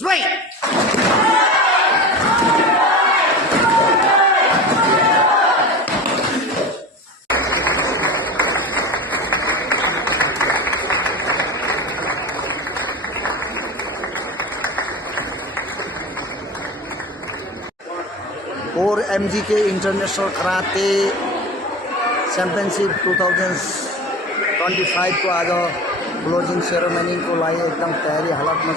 Wait! और MGK international karate championship 2025 को आज क्लोजिंग सेरेमनी को लाई एकदम तैयारी हालत में छ।